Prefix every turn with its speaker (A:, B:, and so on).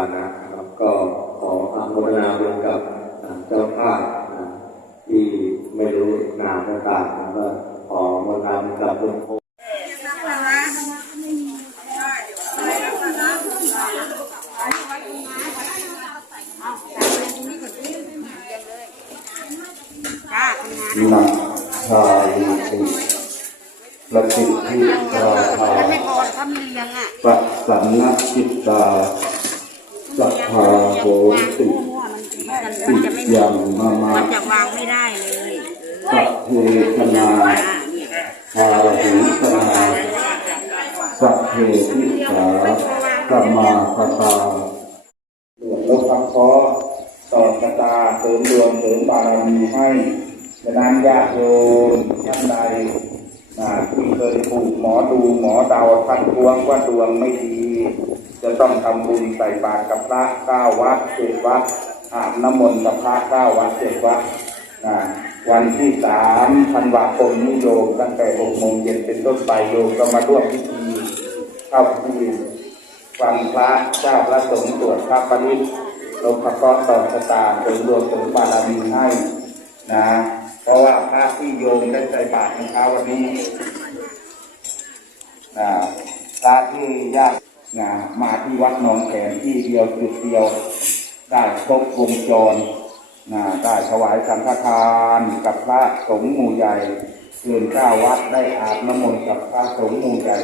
A: าวนาร่วมกับอ่าเจ้าภาพที่ไม่รู้นามต่างๆแล้วก็ขอภาวนากับหลวงพ่อ
B: จ้าทำงาน
A: นักชาลิติประสิทธิราภา
B: มันไม่พอทำเรียงอะ
A: ปะสันนจิตตา สัทธาโหติติยังมามา
B: มันจะวางไม่ได้เลย
A: สัพเพธนา
B: อ่า
A: หิตนาสัพเพทิสาสมาคตาหลดพักเคราะห์ต่อชะตาเสริมดวงเสริมบารมีให้ดังนั้นญาติโยม เคยถูกหมอดูหมอดาวทักทวงว่าดวงไม่ดี จะต้องทำบุญใส่บาตรกับพระเก้าวัดเจ็ดวัดอาบน้ำมนต์กับพระเก้าวัดเจ็ดวัดนะวันที่สามธันวาคมนี้โยมตั้งแต่หกโมงเย็นเป็นต้นไปโยมก็มาร่วมพิธีเข้าพิธีฟังพระเจ้าพระสงฆ์ตรวจพระปริศลงพระเคราะห์ต่อชะตาเสริมดวงเสริมบารมีให้นะ เพราะว่าพระที่โยมได้ใส่บาตรในเช้าวันนี้ นะพระที่ญาตินะมาที่วัดนองแขมที่เดียวจุดเดียว ได้ครบวงจรนะได้ถวายสังฆทานกับพระสงฆ์หมู่ใหญ่เกินเก้าวัดได้อาบน้ำมนต์กับพระสงฆ์หมู่ใหญ่